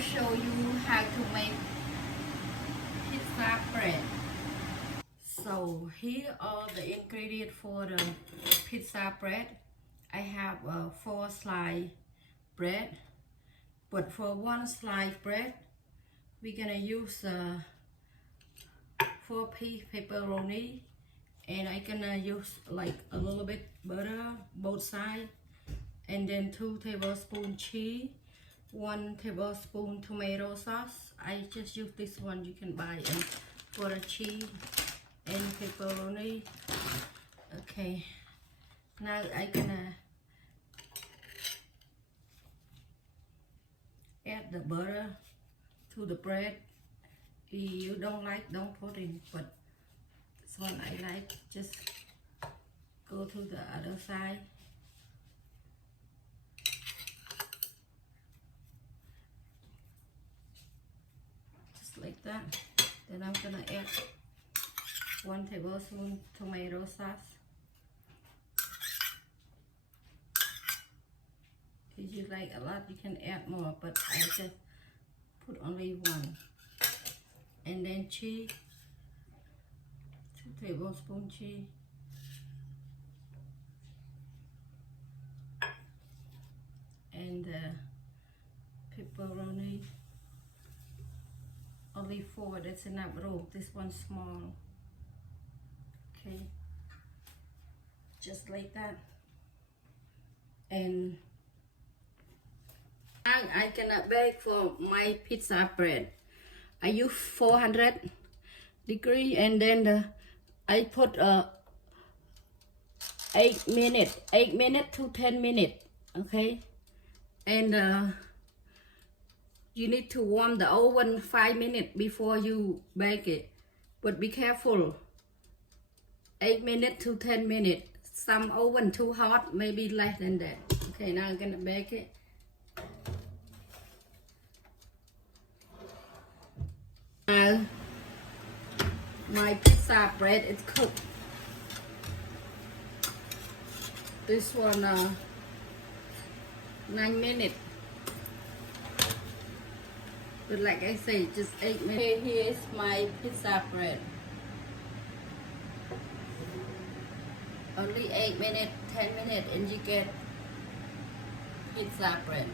show you how to make pizza bread. So here are the ingredients for the pizza bread. I have 4 slice bread, but for 1 slice bread we're gonna use 4-piece pepperoni, and I'm gonna use like a little bit butter both sides, and then 2 tablespoons cheese, 1 tablespoon tomato sauce. I just use this one, you can buy it for the cheese and pepperoni. Okay, now I'm gonna add the butter to the bread. If you don't like, don't put in, but this one I like. Just go to the other side. Just like that. Then I'm gonna add 1 tablespoon tomato sauce. If you like a lot, you can add more, but I just put only 1. And then cheese, 2 tablespoons cheese. And pepperoni, only 4, that's enough room. This one's small. Okay, just like that. And now I cannot bake for my pizza bread. I use 400 degree, and then I put 8 minutes to 10 minutes. Okay, and you need to warm the oven 5 minutes before you bake it, but be careful. 8 minutes to 10 minutes. Some oven too hot, maybe less than that. Okay, now I'm gonna bake it. Now my pizza bread is cooked. This one 9 minutes. But like I say, just 8 minutes. Okay, here is my pizza bread. Only 8 minutes, 10 minutes, and you get pizza bread.